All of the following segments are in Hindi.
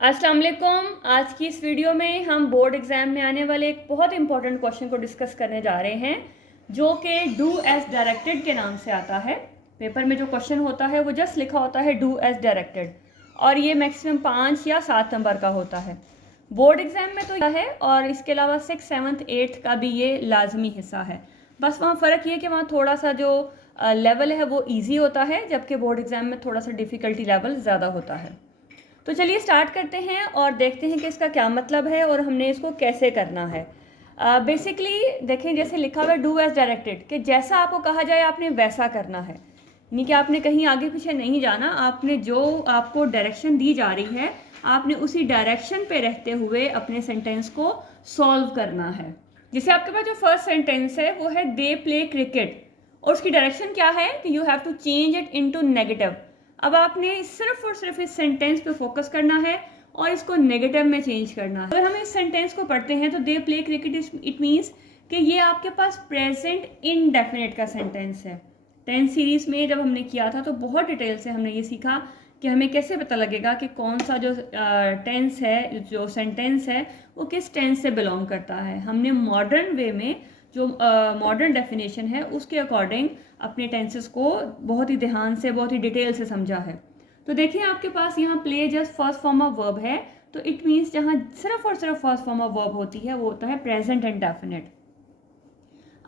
अस्सलाम वालेकुम। आज की इस वीडियो में हम बोर्ड एग्ज़ाम में आने वाले एक बहुत इंपॉर्टेंट क्वेश्चन को डिस्कस करने जा रहे हैं, जो कि डू एज डायरेक्टेड के नाम से आता है। पेपर में जो क्वेश्चन होता है वो जस्ट लिखा होता है डू एज डायरेक्टेड, और ये मैक्सिमम 5 या 7 नंबर का होता है। बोर्ड एग्ज़ाम में तो यह है, और इसके अलावा 6, 7, 8 का भी ये लाजमी हिस्सा है। बस वहाँ फ़र्क ये कि वहाँ थोड़ा सा जो लेवल है वो ईजी होता है, जबकि बोर्ड एग्ज़ाम में थोड़ा सा डिफ़िकल्टी लेवल ज़्यादा होता है। तो चलिए स्टार्ट करते हैं और देखते हैं कि इसका क्या मतलब है और हमने इसको कैसे करना है। बेसिकली देखें, जैसे लिखा हुआ है डू एज डायरेक्टेड, कि जैसा आपको कहा जाए आपने वैसा करना है। यानी कि आपने कहीं आगे पीछे नहीं जाना, आपने जो आपको डायरेक्शन दी जा रही है आपने उसी डायरेक्शन पे रहते हुए अपने सेंटेंस को सॉल्व करना है। जैसे आपके पास जो फर्स्ट सेंटेंस है वो है दे प्ले क्रिकेट, और उसकी डायरेक्शन क्या है कि you have to change it into negative. अब आपने सिर्फ और सिर्फ इस सेंटेंस पे फोकस करना है और इसको नेगेटिव में चेंज करना है। अगर हम इस सेंटेंस को पढ़ते हैं तो they play cricket, it means कि ये आपके पास प्रेजेंट इनडेफिनेट का सेंटेंस है। 10 सीरीज में जब हमने किया था तो बहुत डिटेल से हमने ये सीखा कि हमें कैसे पता लगेगा कि कौन सा जो टेंस है, जो सेंटेंस है, वो किस टेंस से बिलोंग करता है। हमने मॉडर्न वे में जो मॉडर्न डेफिनेशन है उसके अकॉर्डिंग अपने टेंसेस को बहुत ही ध्यान से, बहुत ही डिटेल से समझा है। तो देखिए आपके पास यहाँ play just first form of verb है, तो इट मीन्स जहाँ सिर्फ और सिर्फ फर्स्ट फॉर्म ऑफ वर्ब होती है वो होता है प्रेजेंट इंडेफिनिट।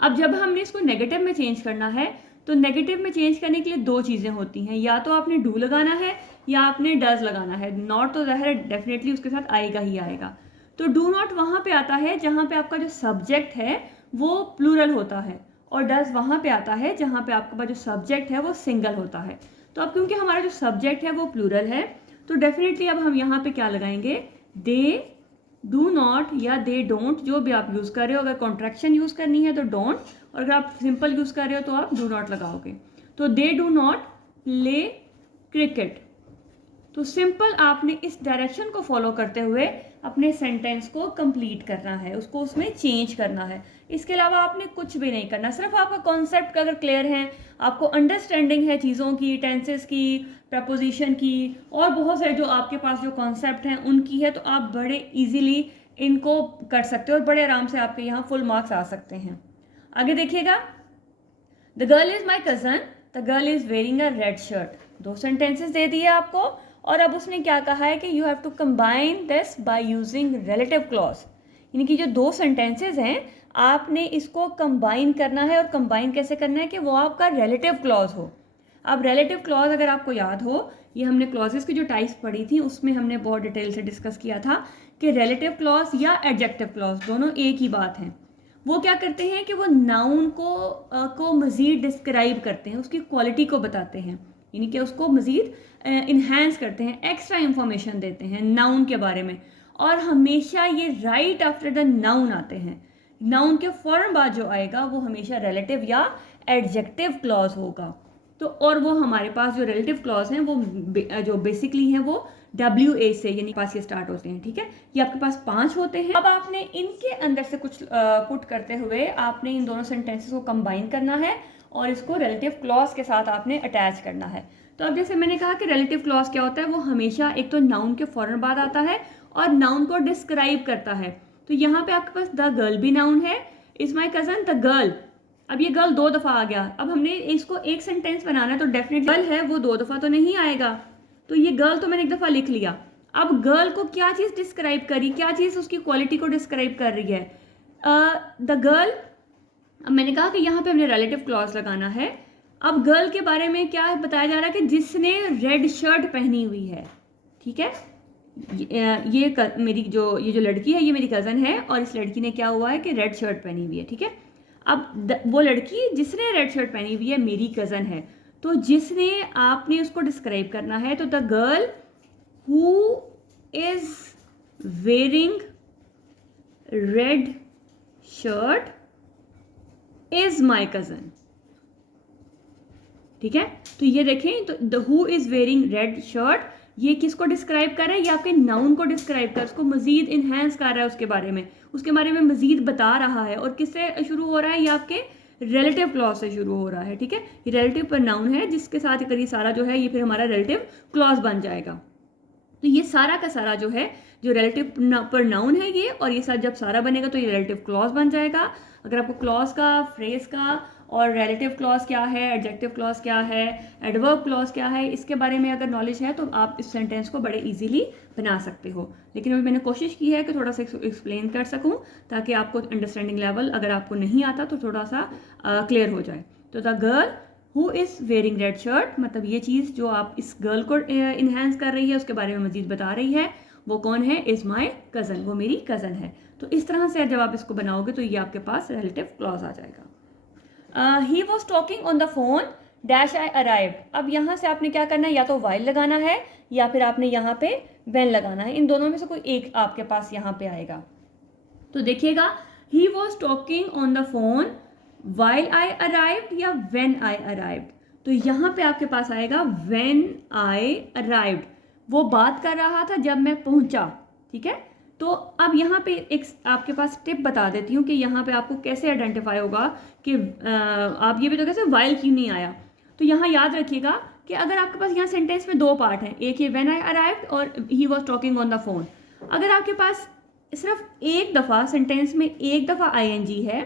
अब जब हमने इसको नेगेटिव में चेंज करना है तो नेगेटिव में चेंज करने के लिए दो चीज़ें होती हैं, या तो आपने डू लगाना है या आपने डज लगाना है। नॉट तो ज़ाहिर डेफिनेटली उसके साथ आएगा ही आएगा। तो डू नॉट वहाँ पे आता है जहाँ पे आपका जो सब्जेक्ट है वो प्लूरल होता है, और डज वहाँ पे आता है जहाँ पे आपका जो सब्जेक्ट है वो सिंगल होता है। तो अब क्योंकि हमारा जो सब्जेक्ट है वो प्लूरल है तो डेफिनेटली अब हम यहाँ पे क्या लगाएंगे, दे डू नॉट या दे डोंट, जो भी आप यूज़ कर रहे हो। अगर कॉन्ट्रैक्शन यूज़ करनी है तो डोंट, और अगर आप सिंपल यूज़ कर रहे हो तो आप डू नॉट लगाओगे। तो they do not play cricket. तो सिंपल आपने इस डायरेक्शन को फॉलो करते हुए अपने सेंटेंस को कंप्लीट करना है, उसको उसमें चेंज करना है। इसके अलावा आपने कुछ भी नहीं करना। सिर्फ आपका कॉन्सेप्ट अगर क्लियर है, आपको अंडरस्टैंडिंग है चीज़ों की, टेंसेस की, प्रपोजिशन की, और बहुत सारे जो आपके पास जो कॉन्सेप्ट हैं उनकी है, तो आप बड़े इजीली इनको कर सकते हो और बड़े आराम से आपके यहाँ फुल मार्क्स आ सकते हैं। आगे देखिएगा, the girl is my cousin, the girl is wearing a red shirt. दो सेंटेंसेस दे दिए आपको, और अब उसने क्या कहा है कि you have to combine this by using relative clause. यानी कि जो दो सेंटेंसेस हैं आपने इसको कंबाइन करना है, और कंबाइन कैसे करना है कि वो आपका रिलेटिव क्लॉज हो। अब रिलेटिव क्लॉज अगर आपको याद हो, ये हमने क्लॉजेस की जो टाइप्स पढ़ी थी उसमें हमने बहुत डिटेल से डिस्कस किया था कि रिलेटिव क्लॉज या एडजेक्टिव क्लॉज दोनों एक ही बात है। वो क्या करते हैं कि वो नाउन को मज़ीद डिस्क्राइब करते हैं, उसकी क्वालिटी को बताते हैं, यानी कि उसको मज़ीद इन्हेंस करते हैं, एक्स्ट्रा इंफॉर्मेशन देते हैं नाउन के बारे में। और हमेशा ये राइट आफ्टर द नाउन आते हैं। नाउन के फ़ौरन बाद जो आएगा वो हमेशा रिलेटिव या एडजेक्टिव क्लॉज होगा। तो और वो हमारे पास जो रिलेटिव क्लॉज हैं वो जो बेसिकली हैं वो WA से यानी पास ये स्टार्ट होते हैं। ठीक है, ये आपके पास 5 होते हैं। अब आपने इनके अंदर से कुछ पुट करते हुए आपने इन दोनों सेंटेंसेस को कंबाइन करना है और इसको रिलेटिव क्लॉज के साथ आपने अटैच करना है। तो अब जैसे मैंने कहा कि रिलेटिव क्लॉज क्या होता है, वो हमेशा एक तो नाउन के फ़ौरन बाद आता है और नाउन को डिस्क्राइब करता है। तो यहाँ पे आपके पास द गर्ल भी नाउन है, is my cousin the girl. अब ये गर्ल 2 दफ़ा आ गया। अब हमने इसको एक सेंटेंस बनाना है तो डेफिनेटली गर्ल है वो 2 दफ़ा तो नहीं आएगा। तो ये गर्ल तो मैंने एक दफ़ा लिख लिया। अब गर्ल को क्या चीज़ डिस्क्राइब करी, क्या चीज़ उसकी क्वालिटी को डिस्क्राइब कर रही है, द गर्ल। अब मैंने कहा कि यहाँ पे हमने रिलेटिव क्लॉज लगाना है। अब गर्ल के बारे में क्या बताया जा रहा है कि जिसने रेड शर्ट पहनी हुई है। ठीक है, मेरी ये जो लड़की है ये मेरी कज़न है, और इस लड़की ने क्या हुआ है कि रेड शर्ट पहनी हुई है। ठीक है, अब वो लड़की जिसने रेड शर्ट पहनी हुई है मेरी कज़न है। तो जिसने आपने उसको डिस्क्राइब करना है, तो the girl who is wearing red shirt is my cousin. ठीक है, तो ये देखें, तो the who is wearing red shirt ये किसको डिस्क्राइब कर रहा है, ये आपके नाउन को डिस्क्राइब कर, उसको मजीद इन्हेंस कर रहा है, उसके बारे में मजीद बता रहा है। और किससे शुरू हो रहा है, ये आपके रिलेटिव क्लॉज से शुरू हो रहा है। ठीक है, ये रिलेटिव पर नाउन है जिसके साथ ये सारा जो है ये फिर हमारा रिलेटिव क्लॉज बन जाएगा। तो ये सारा का सारा जो है, जो रिलेटिव पर नाउन है ये, और ये सब जब सारा बनेगा तो ये रिलेटिव क्लॉज बन जाएगा। अगर आपको क्लॉज का, फ्रेज का और रिलेटिव क्लॉज क्या है, एडजेक्टिव क्लॉज क्या है, एडवर्ब क्लॉज क्या है, इसके बारे में अगर नॉलेज है तो आप इस सेंटेंस को बड़े इजीली बना सकते हो। लेकिन अभी मैंने कोशिश की है कि थोड़ा सा एक्सप्लेन कर सकूं ताकि आपको अंडरस्टैंडिंग लेवल अगर आपको नहीं आता तो थोड़ा सा क्लियर हो जाए। तो the girl who is wearing red shirt, मतलब ये चीज़ जो आप इस गर्ल को इन्हेंस कर रही है उसके बारे में मजीद बता रही है, वो कौन है, इज़ माई कज़न, वो मेरी कज़न है। तो इस तरह से जब आप इसको बनाओगे तो ये आपके पास रिलेटिव क्लॉज आ जाएगा। He was talking on the phone dash I arrived. अब यहाँ से आपने क्या करना है, या तो वाइल लगाना है या फिर आपने यहाँ पे व्हेन लगाना है, इन दोनों में से कोई एक आपके पास यहाँ पे आएगा। तो देखिएगा, he was talking on the phone while I arrived या व्हेन आई अराइव्ड। तो यहाँ पे आपके पास आएगा व्हेन आई अराइव्ड, वो बात कर रहा था जब मैं पहुंचा। ठीक है, तो अब यहाँ पे एक आपके पास टिप बता देती हूँ कि यहाँ पे आपको कैसे आइडेंटिफाई होगा कि आप ये भी तो कैसे वाइल क्यों नहीं आया। तो यहाँ याद रखिएगा कि अगर आपके पास यहाँ सेंटेंस में दो पार्ट हैं, एक ये व्हेन आई अराइव्ड और he was talking on the phone. अगर आपके पास सिर्फ एक दफ़ा सेंटेंस में एक दफ़ा आईएनजी है,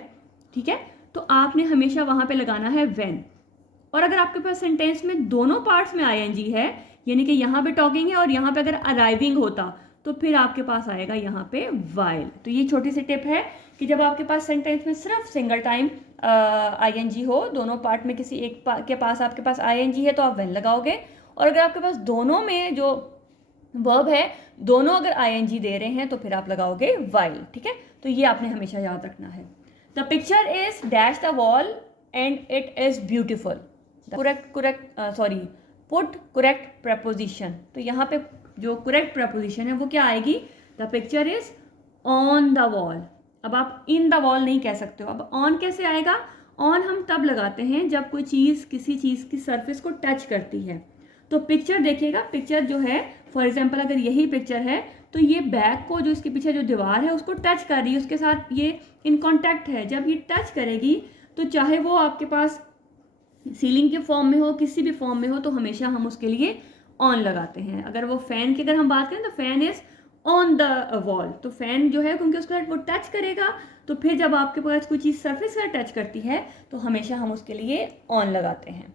ठीक है, तो आपने हमेशा वहाँ पे लगाना है व्हेन। और अगर आपके पास सेंटेंस में दोनों पार्ट्स में आईएनजी है, यानी कि यहाँ पे टॉकिंग है और यहाँ पे अगर अराइविंग होता, तो फिर आपके पास आएगा यहाँ पे वाइल। तो ये छोटी सी टिप है कि जब आपके पास सेंटेंस में सिर्फ सिंगल टाइम आईएनजी हो, दोनों पार्ट में किसी एक के पास आपके पास आईएनजी है तो आप व्हेन लगाओगे, और अगर आपके पास दोनों में जो वर्ब है दोनों अगर आईएनजी दे रहे हैं तो फिर आप लगाओगे वाइल। ठीक है, तो ये आपने हमेशा याद रखना है। The picture is dash the wall and it is beautiful. Put correct preposition. तो यहाँ पे जो करेक्ट प्रपोजिशन है वो क्या आएगी, the picture is on the wall. अब आप इन द वॉल नहीं कह सकते हो। अब ऑन कैसे आएगा, ऑन हम तब लगाते हैं जब कोई चीज़ किसी चीज़ की सरफेस को टच करती है। तो पिक्चर देखिएगा, पिक्चर जो है फॉर एग्जाम्पल अगर यही पिक्चर है तो ये बैक को जो इसके पीछे जो दीवार है उसको टच कर रही है, उसके साथ ये इन कॉन्टैक्ट है। जब ये टच करेगी तो चाहे वो आपके पास सीलिंग के फॉर्म में हो, किसी भी फॉर्म में हो, तो हमेशा हम उसके लिए ऑन लगाते हैं। अगर वो फैन की अगर हम बात करें तो fan is on the wall. तो फैन जो है क्योंकि उसके साथ वो टच करेगा, तो फिर जब आपके पास कोई चीज़ सरफेस का टच करती है तो हमेशा हम उसके लिए ऑन लगाते हैं।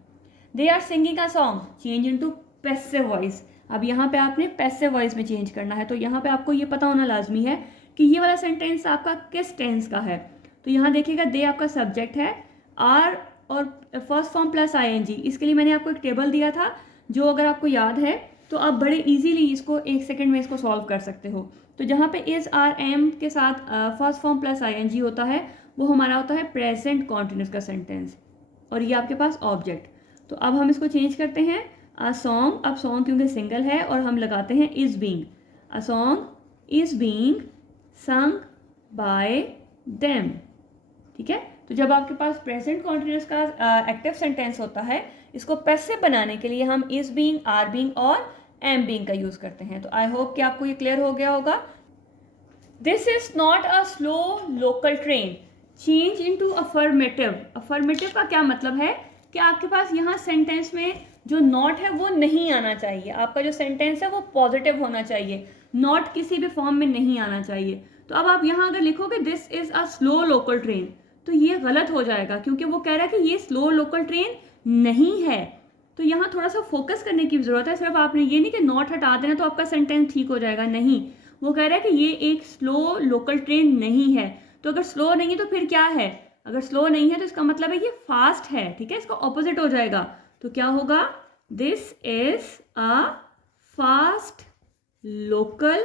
They are singing a song, change into passive voice. अब यहाँ पे आपने पैसिव वॉइस में चेंज करना है, तो यहाँ पे आपको ये पता होना लाजमी है कि ये वाला सेंटेंस आपका किस टेंस का है। तो यहाँ देखिएगा, दे आपका सब्जेक्ट है, आर और फर्स्ट फॉर्म प्लस आईएनजी। इसके लिए मैंने आपको एक टेबल दिया था जो अगर आपको याद है तो आप बड़े इजीली इसको एक सेकंड में इसको सॉल्व कर सकते हो। तो जहाँ पे इज आर एम के साथ फर्स्ट फॉर्म प्लस आईएनजी होता है वो हमारा होता है प्रेजेंट कॉन्टिन्यूस का सेंटेंस, और ये आपके पास ऑब्जेक्ट। तो अब हम इसको चेंज करते हैं, अ सॉन्ग। अब सॉन्ग क्योंकि सिंगल है और हम लगाते हैं is being, a song is being sung by them. ठीक है, तो जब आपके पास प्रेजेंट कॉन्टिन्यूस का एक्टिव सेंटेंस होता है, इसको पैसिव बनाने के लिए हम इज बीइंग, आर बीइंग और एम बीइंग का यूज करते हैं। तो आई होप कि आपको ये क्लियर हो गया होगा। This is not a slow local train, change into affirmative. Affirmative का क्या मतलब है कि आपके पास यहाँ सेंटेंस में जो नॉट है वो नहीं आना चाहिए। आपका जो सेंटेंस है वो पॉजिटिव होना चाहिए, नॉट किसी भी फॉर्म में नहीं आना चाहिए। तो अब आप यहाँ अगर लिखोगे this is a slow local train, तो ये गलत हो जाएगा क्योंकि वो कह रहा है कि ये स्लो लोकल ट्रेन नहीं है। तो यहाँ थोड़ा सा फोकस करने की जरूरत है। सिर्फ आपने ये नहीं कि नॉट हटा देना तो आपका सेंटेंस ठीक हो जाएगा, नहीं। वो कह रहा है कि ये एक स्लो लोकल ट्रेन नहीं है। तो अगर स्लो नहीं है तो फिर क्या है, अगर स्लो नहीं है तो इसका मतलब है ये फास्ट है। ठीक है, इसका ऑपोजिट हो जाएगा। तो क्या होगा, this is a fast local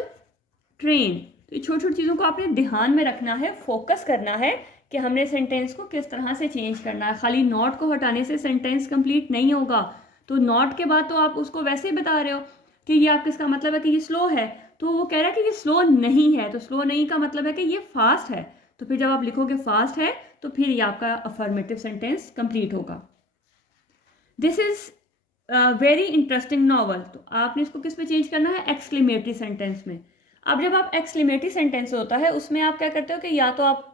train. तो ये छोटी छोटी चीज़ों को आपने ध्यान में रखना है, फोकस करना है कि हमने सेंटेंस को किस तरह से चेंज करना है। खाली नॉट को हटाने से सेंटेंस कंप्लीट नहीं होगा। तो नॉट के बाद तो आप उसको वैसे ही बता रहे हो कि ये आपका इसका मतलब है कि ये स्लो है, तो वो कह रहा है कि ये स्लो नहीं है। तो स्लो नहीं का मतलब है कि ये फास्ट है। तो फिर जब आप लिखोगे फास्ट है तो फिर ये आपका अफर्मेटिव सेंटेंस कंप्लीट होगा। This is very interesting novel. तो आपने इसको किस में चेंज करना है, एक्सक्लेमेटरी सेंटेंस में। अब जब आप एक्सक्लेमेटरी सेंटेंस होता है उसमें आप क्या करते हो कि या तो आप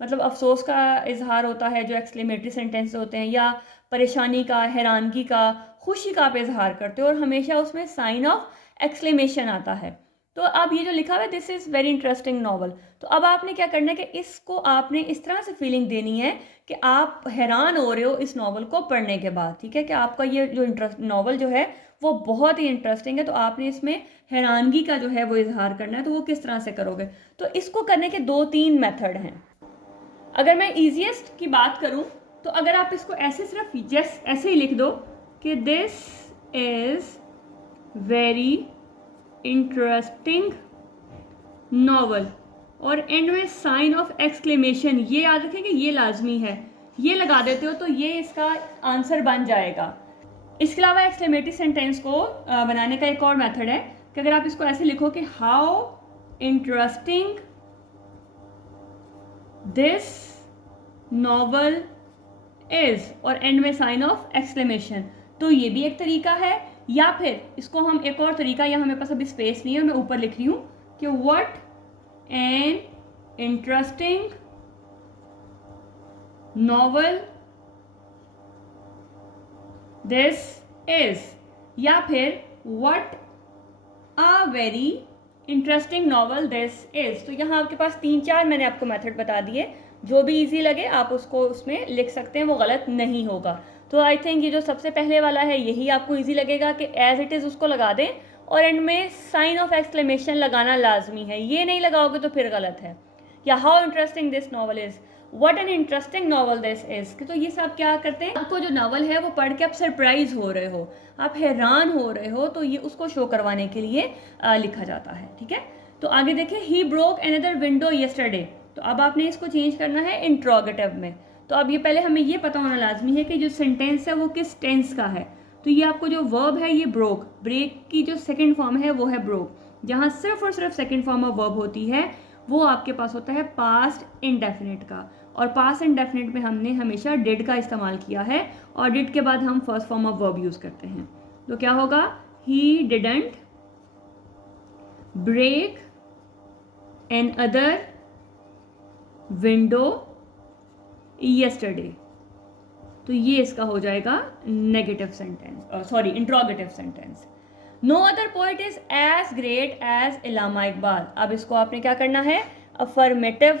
मतलब अफसोस का इजहार होता है जो एक्सक्लेमेटरी सेंटेंस होते हैं, या परेशानी का, हैरानगी का, खुशी का आप इजहार करते हो, और हमेशा उसमें साइन ऑफ एक्सक्लेमेशन आता है। तो अब ये जो लिखा हुआ है this is very interesting novel, तो अब आपने क्या करना है कि इसको आपने इस तरह से फीलिंग देनी है कि आप हैरान हो रहे हो इस नॉवल को पढ़ने के बाद, ठीक है, कि आपका ये जो इंटरेस्ट नॉवल जो है वो बहुत ही इंटरेस्टिंग है, तो आपने इसमें हैरानगी का जो है वो इजहार करना है। तो वो किस तरह से करोगे, तो इसको करने के 2-3 मेथड हैं। अगर मैं ईजीएस्ट की बात करूं तो अगर आप इसको ऐसे सिर्फ जस्ट ऐसे ही लिख दो कि this is very interesting novel और एंड में साइन ऑफ एक्सक्लेमेशन, ये याद रखें कि ये लाजमी है, ये लगा देते हो तो ये इसका आंसर बन जाएगा। इसके अलावा एक्सक्लेमेटरी सेंटेंस को बनाने का एक और मेथड है कि अगर आप इसको ऐसे लिखो कि how interesting this novel is और एंड में साइन ऑफ एक्सक्लेमेशन, तो ये भी एक तरीका है। या फिर इसको हम एक और तरीका, या हमें पास अभी स्पेस नहीं है, मैं ऊपर लिख रही हूँ कि what an interesting novel this is, या फिर what a very interesting novel this is. तो यहाँ आपके पास 3-4 मैंने आपको मेथड बता दिए, जो भी इजी लगे आप उसको उसमें लिख सकते हैं, वो गलत नहीं होगा। तो आई थिंक ये जो सबसे पहले वाला है यही आपको इजी लगेगा कि एज इट इज़ उसको लगा दें और एंड में साइन ऑफ एक्सक्लेमेशन लगाना लाजमी है, ये नहीं लगाओगे तो फिर गलत है। या how interesting this novel is, what an interesting novel this is, तो ये सब क्या करते हैं, आपको जो नॉवल है वो पढ़ के आप सरप्राइज हो रहे हो, आप हैरान हो रहे हो, तो ये उसको शो करवाने के लिए लिखा जाता है, ठीक है। तो आगे देखिए, he broke another window yesterday, तो अब आपने इसको चेंज करना है इंट्रोगेटिव में। तो अब ये पहले हमें ये पता होना लाजमी है कि जो सेंटेंस है वो किस टेंस का है। तो ये आपको जो वर्ब है ये ब्रोक, ब्रेक की जो सेकंड फॉर्म है वो है ब्रोक, जहाँ सिर्फ और सिर्फ सेकंड फॉर्म ऑफ वर्ब होती है वो आपके पास होता है पास्ट इंडेफिनिट का, और पास्ट इंडेफिनिट में हमने हमेशा डिड का इस्तेमाल किया है और डिड के बाद हम first form of verb use करते हैं। तो क्या होगा, he didn't break another window yesterday, तो ये इसका हो जाएगा negative sentence, sorry interrogative sentence. No other poet is as great as Allama Iqbal, अब इसको आपने क्या करना है, अफर्मेटिव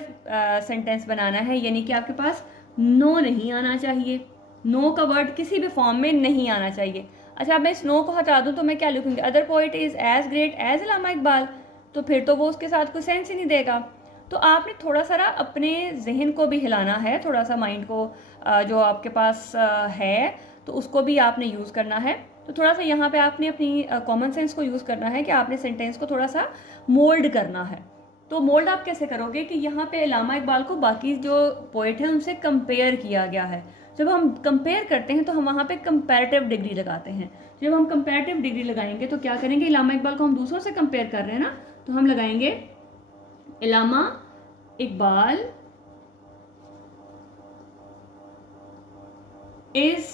सेंटेंस बनाना है, यानी कि आपके पास नो नहीं आना चाहिए, नो का वर्ड किसी भी फॉर्म में नहीं आना चाहिए। अच्छा, अब मैं इस नो को हटा दूँ तो मैं क्या लिखूँगी, other poet is as great as Allama Iqbal, तो फिर तो वो उसके साथ कोई सेंस ही नहीं देगा। तो आपने थोड़ा सा अपने जहन को भी हिलाना है, थोड़ा सा माइंड को जो आपके पास है तो उसको भी आपने यूज़ करना है। तो थोड़ा सा यहाँ पे आपने अपनी कॉमन सेंस को यूज़ करना है कि आपने सेंटेंस को थोड़ा सा मोल्ड करना है। तो मोल्ड आप कैसे करोगे कि यहाँ पे इलामा इकबाल को बाकी जो पोइट हैं उनसे कंपेयर किया गया है। जब हम कंपेयर करते हैं तो हम वहाँ पे कंपैरेटिव डिग्री लगाते हैं। जब हम कंपैरेटिव डिग्री लगाएंगे तो क्या करेंगे, इलामा इकबाल को हम दूसरों से कंपेयर कर रहे हैं ना, तो हम लगाएंगे Allama Iqbal is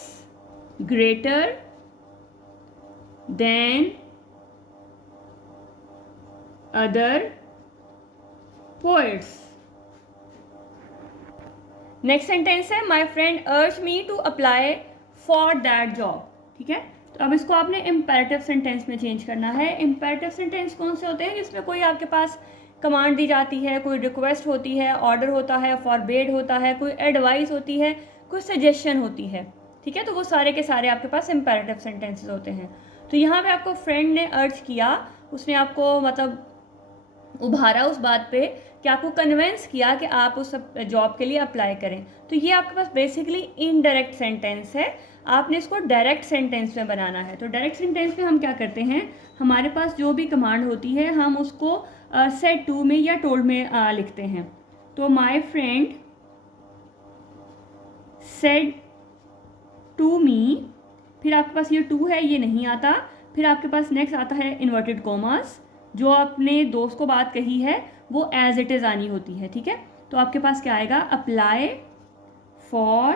greater than other poets। Next sentence है, my friend urge me to apply for that job, ठीक है। तो अब इसको आपने इम्पेरेटिव सेंटेंस में चेंज करना है। इम्पेरेटिव सेंटेंस कौन से होते हैं, जिसमें कोई आपके पास कमांड दी जाती है, कोई रिक्वेस्ट होती है, ऑर्डर होता है, फॉरबेड होता है, कोई एडवाइस होती है, कोई सजेशन होती है, ठीक है। तो वो सारे के सारे आपके पास इम्पेरेटिव सेंटेंसेस होते हैं। तो यहाँ पे आपको फ्रेंड ने अर्ज किया, उसने आपको मतलब उभारा उस बात पे कि आपको कन्विंस किया कि आप उस जॉब के लिए अप्लाई करें। तो ये आपके पास बेसिकली इनडायरेक्ट सेंटेंस है, आपने इसको डायरेक्ट सेंटेंस में बनाना है। तो डायरेक्ट सेंटेंस में हम क्या करते हैं, हमारे पास जो भी कमांड होती है हम उसको सेड टू में या टोल्ड में लिखते हैं। तो my friend said to me, फिर आपके पास ये टू है ये नहीं आता, फिर आपके पास नेक्स्ट आता है इन्वर्टेड कॉमास, जो आपने दोस्त को बात कही है वो एज इट इज़ आनी होती है, ठीक है। तो आपके पास क्या आएगा, apply for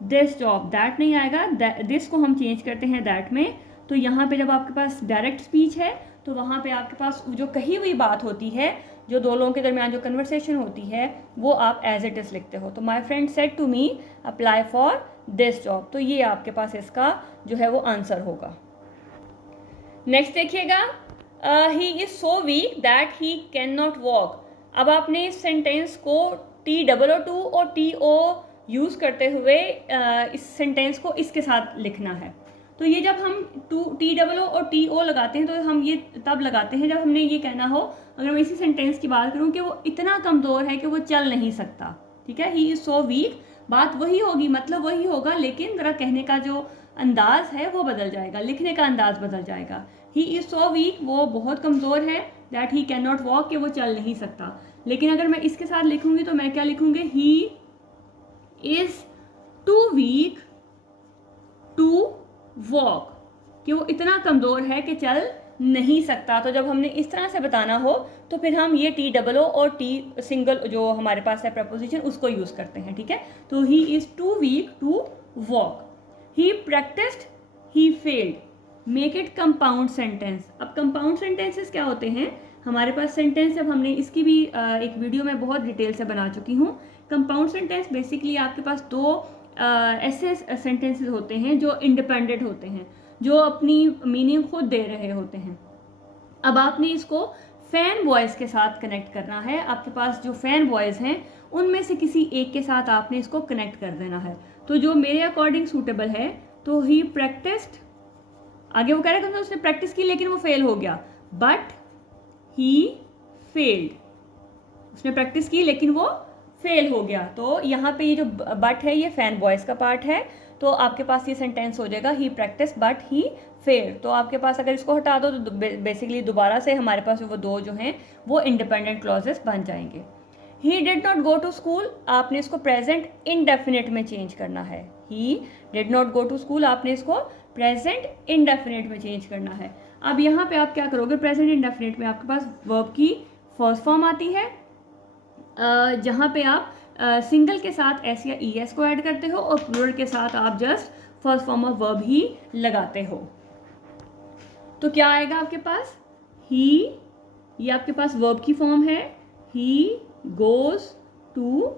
this job, that नहीं आएगा, दिस को हम चेंज करते हैं दैट में। तो यहाँ पे जब आपके पास डायरेक्ट स्पीच है तो वहाँ पे आपके पास जो कही हुई बात होती है, जो दो लोगों के दरमियान जो कन्वर्सेशन होती है, वो आप एज इट इज़ लिखते हो। तो my friend said to me apply for this job, तो ये आपके पास इसका जो है वो आंसर होगा। नेक्स्ट देखिएगा, he is so weak that he can not walk. अब आपने इस सेंटेंस को TOO और TO यूज़ करते हुए इस सेंटेंस को इसके साथ लिखना है। तो ये जब हम TOO और TO लगाते हैं तो हम ये तब लगाते हैं जब हमने ये कहना हो, अगर मैं इसी सेंटेंस की बात करूँ कि वो इतना कमज़ोर है कि वो चल नहीं सकता, ठीक है, ही इज़ सो वीक, बात वही होगी, मतलब वही होगा, लेकिन ज़रा कहने का जो अंदाज है वो बदल जाएगा, लिखने का अंदाज बदल जाएगा। ही इज़ सो वीक, वो बहुत कमज़ोर है, that he can not walk, कि वो चल नहीं सकता। लेकिन अगर मैं इसके साथ लिखूंगी तो मैं क्या लिखूंगी, he is too weak to walk, कि वो इतना कमज़ोर है कि चल नहीं सकता। तो जब हमने इस तरह से बताना हो तो फिर हम ये TOO और T सिंगल जो हमारे पास है प्रपोजिशन उसको यूज़ करते हैं, ठीक है। तो he is too weak to walk, he practised, he failed, make it compound sentence. अब कंपाउंड सेंटेंसेस क्या होते हैं, हमारे पास सेंटेंस, अब हमने इसकी भी एक वीडियो में बहुत डिटेल से बना चुकी हूँ। कंपाउंड सेंटेंस बेसिकली आपके पास दो ऐसे सेंटेंसेस होते हैं जो इंडिपेंडेंट होते हैं, जो अपनी मीनिंग खुद दे रहे होते हैं। अब आपने इसको फैन बॉयज़ के साथ कनेक्ट करना है। आपके पास जो फैन बॉयज़ हैं उनमें से किसी एक के साथ आपने इसको कनेक्ट कर देना है। तो जो मेरे अकॉर्डिंग सूटेबल है, तो ही प्रैक्टिस्ड, आगे वो कह रहे थे उसने प्रैक्टिस की लेकिन वो फेल हो गया, बट ही फेल्ड, उसने प्रैक्टिस की लेकिन वो फेल हो गया। तो यहाँ पे ये जो बट है ये फैन बॉयज़ का पार्ट है, तो आपके पास ये सेंटेंस हो जाएगा ही प्रैक्टिस बट ही फेल। तो आपके पास अगर इसको हटा दो तो बेसिकली दोबारा से हमारे पास वो दो जो हैं वो इंडिपेंडेंट क्लॉजेस बन जाएंगे। He did not go to school, आपने इसको प्रेजेंट इनडेफिनिट में चेंज करना है। He did not go to school, आपने इसको प्रेजेंट इनडेफिनिट में चेंज करना है। अब यहाँ पे आप क्या करोगे, प्रेजेंट इनडेफिनिट में आपके पास वर्ब की फर्स्ट फॉर्म आती है, जहाँ पे आप सिंगल के साथ एस या ES को ऐड करते हो और प्लूरल के साथ आप just first form of verb ही लगाते हो। तो क्या आएगा आपके पास, ही, ये आपके पास वर्ब की फॉर्म है, ही गोज टू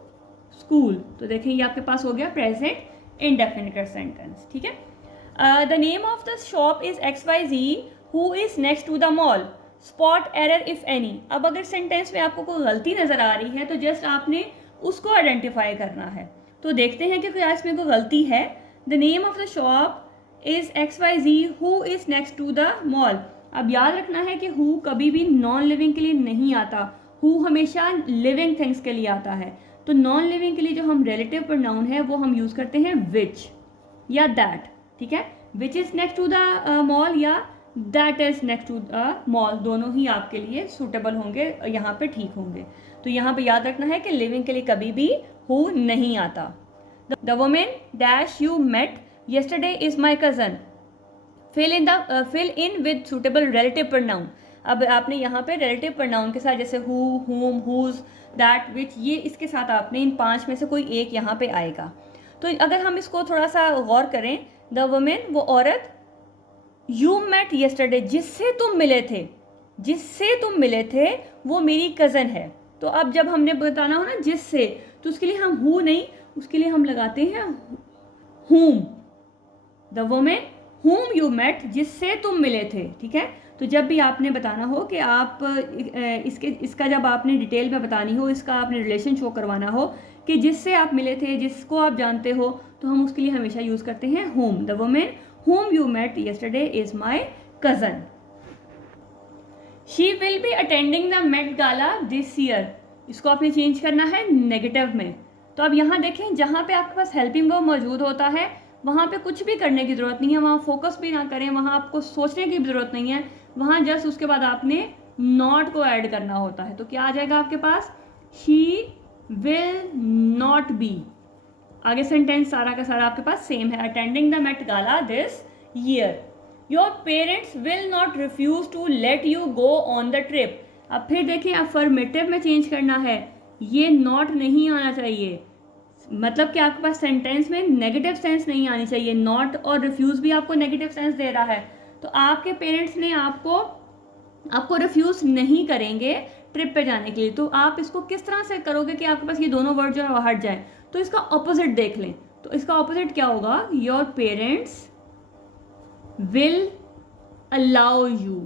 स्कूल। तो देखें ये आपके पास हो गया प्रेजेंट इंडेफिनिट सेंटेंस, ठीक है। The name of the shop is XYZ who is next to the mall, spot error if any. अब अगर सेंटेंस में आपको कोई गलती नज़र आ रही है तो जस्ट आपने उसको आइडेंटिफाई करना है। तो देखते हैं कि क्या इसमें कोई गलती है। The name of the shop is XYZ who is next to the mall. अब याद रखना है कि हु कभी भी नॉन लिविंग के लिए नहीं आता, हु हमेशा लिविंग थिंग्स के लिए आता है। तो नॉन लिविंग के लिए जो हम रिलेटिव प्रोनाउन है वो हम यूज़ करते हैं विच या दैट, ठीक है। Which is next to the mall या that is next to the mall, दोनों ही आपके लिए सूटेबल होंगे, यहाँ पे ठीक होंगे। तो यहाँ पे याद रखना है कि लिविंग के लिए कभी भी हु नहीं आता। The women dash you met yesterday is my cousin, fill in with suitable relative pronoun. अब आपने यहाँ पे रिलेटिव प्रोनाउन के साथ जैसे हु, हुम, हुज, दैट, विच, ये इसके साथ आपने इन 5 में से कोई एक यहाँ पे आएगा। तो अगर हम इसको थोड़ा सा गौर करें, द वुमेन वो औरत, यू मेट येस्टरडे जिससे तुम मिले थे, जिससे तुम मिले थे वो मेरी कज़न है। तो अब जब हमने बताना हो ना जिससे, तो उसके लिए हम हु नहीं, उसके लिए हम लगाते हैं whom, the women whom you met, जिससे तुम मिले थे, ठीक है। तो जब भी आपने बताना हो कि आप इसका जब आपने डिटेल में बतानी हो, इसका आपने रिलेशन शो करवाना हो कि जिससे आप मिले थे, जिसको आप जानते हो, तो हम उसके लिए हमेशा यूज़ करते हैं whom। The women whom you met yesterday is my cousin. She will be attending the Met Gala this year. इसको आपने चेंज करना है नेगेटिव में। तो अब यहाँ देखें, जहाँ पे आपके पास हेल्पिंग वर्ब मौजूद होता है वहाँ पे कुछ भी करने की ज़रूरत नहीं है, वहाँ फोकस भी ना करें, वहाँ आपको सोचने की भी ज़रूरत नहीं है, वहाँ जस्ट उसके बाद आपने नॉट को ऐड करना होता है। तो क्या आ जाएगा आपके पास, शी विल नॉट बी, आगे सेंटेंस सारा का सारा आपके पास सेम है, attending the met gala this year. Your parents will not refuse to let you go on the trip. अब फिर देखिए अफर्मेटिव में चेंज करना है, ये नॉट नहीं आना चाहिए, मतलब कि आपके पास सेंटेंस में नेगेटिव सेंस नहीं आनी चाहिए। नॉट और रिफ्यूज़ भी आपको नेगेटिव सेंस दे रहा है, तो आपके पेरेंट्स ने आपको रिफ्यूज़ नहीं करेंगे ट्रिप पे जाने के लिए। तो आप इसको किस तरह से करोगे कि आपके पास ये दोनों वर्ड जो है वो हट जाए। तो इसका ऑपोजिट देख लें, तो इसका ऑपोजिट क्या होगा, your parents will allow you,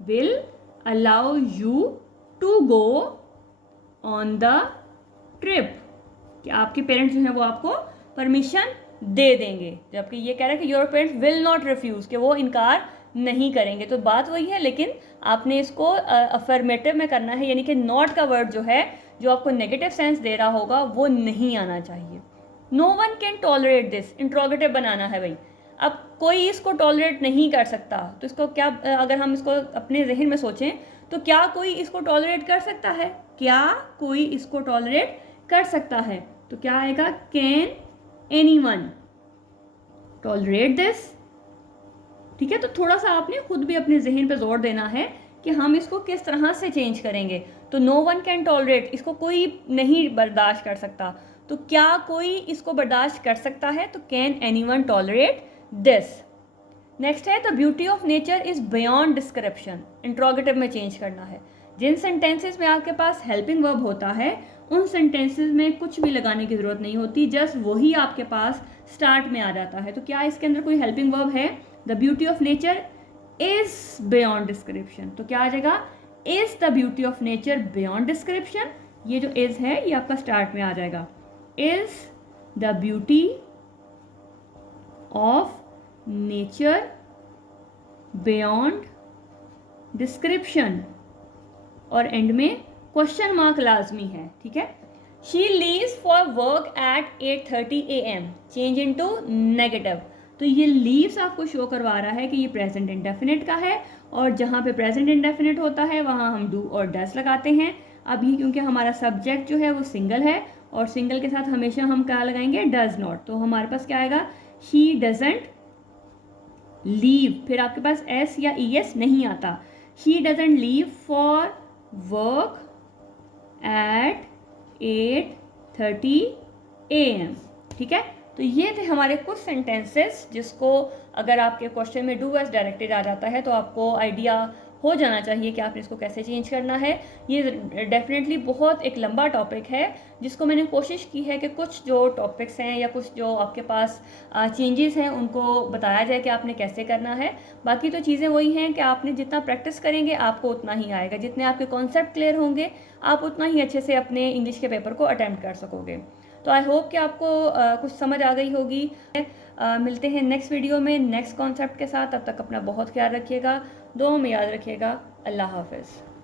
will allow you to go on the trip, कि आपके पेरेंट्स जो हैं वो आपको परमिशन दे देंगे, जबकि ये कह रहा है कि your parents will not refuse, कि वो इनकार नहीं करेंगे। तो बात वही है, लेकिन आपने इसको अफर्मेटिव में करना है, यानी कि नॉट का वर्ड जो है, जो आपको नेगेटिव सेंस दे रहा होगा, वो नहीं आना चाहिए। No one can tolerate this, interrogative बनाना है भाई। अब कोई इसको टॉलरेट नहीं कर सकता, तो इसको क्या, अगर हम इसको अपने जहन में सोचें तो क्या कोई इसको टॉलरेट कर सकता है? क्या कोई इसको टॉलरेट कर सकता है? तो क्या आएगा? Can anyone tolerate this. ठीक है, तो थोड़ा सा आपने खुद भी अपने जहन पे जोर देना है कि हम इसको किस तरह से चेंज करेंगे। तो नो वन कैन टॉलरेट, इसको कोई नहीं बर्दाश्त कर सकता, तो क्या कोई इसको बर्दाश्त कर सकता है? तो can anyone tolerate this. Next है the beauty of nature is beyond description, interrogative में चेंज करना है। जिन सेंटेंसेस में आपके पास हेल्पिंग वर्ब होता है उन सेंटेंसेस में कुछ भी लगाने की ज़रूरत नहीं होती, जस्ट वही आपके पास स्टार्ट में आ जाता है। तो क्या इसके अंदर कोई हेल्पिंग वर्ब है? The beauty of nature is beyond description, तो क्या आ जाएगा? Is the beauty of nature beyond description. ये जो इज है ये आपका स्टार्ट में आ जाएगा। Is the beauty of nature beyond description, और एंड में क्वेश्चन मार्क लाजमी है। ठीक है, she leaves for work at 8:30 AM, change into negative. तो ये लीव्स आपको शो करवा रहा है कि ये प्रेजेंट इंडेफिनिट का है, और जहाँ पे प्रेजेंट इंडेफिनिट होता है वहाँ हम डू और डज लगाते हैं। अब ये क्योंकि हमारा सब्जेक्ट जो है वो सिंगल है, और सिंगल के साथ हमेशा हम क्या लगाएंगे? Does not. तो हमारे पास क्या आएगा? शी डजंट लीव, फिर आपके पास एस या ई एस नहीं आता। She doesn't leave for work at 8:30 AM। ठीक है, तो ये थे हमारे कुछ सेंटेंसेस जिसको अगर आपके क्वेश्चन में डू एज डायरेक्टेड आ जाता है तो आपको आइडिया हो जाना चाहिए कि आपने इसको कैसे चेंज करना है। ये डेफिनेटली बहुत एक लंबा टॉपिक है जिसको मैंने कोशिश की है कि कुछ जो टॉपिक्स हैं या कुछ जो आपके पास चेंजेस हैं उनको बताया जाए कि आपने कैसे करना है। बाकी तो चीज़ें वही हैं कि आपने जितना प्रैक्टिस करेंगे आपको उतना ही आएगा, जितने आपके कॉन्सेप्ट क्लियर होंगे आप उतना ही अच्छे से अपने इंग्लिश के पेपर को अटैम्प्ट कर सकोगे। तो आई होप कि आपको कुछ समझ आ गई होगी। मिलते हैं नेक्स्ट वीडियो में नेक्स्ट कॉन्सेप्ट के साथ। तब तक अपना बहुत ख्याल रखिएगा, दुआ में याद रखिएगा। अल्लाह हाफ़िज़।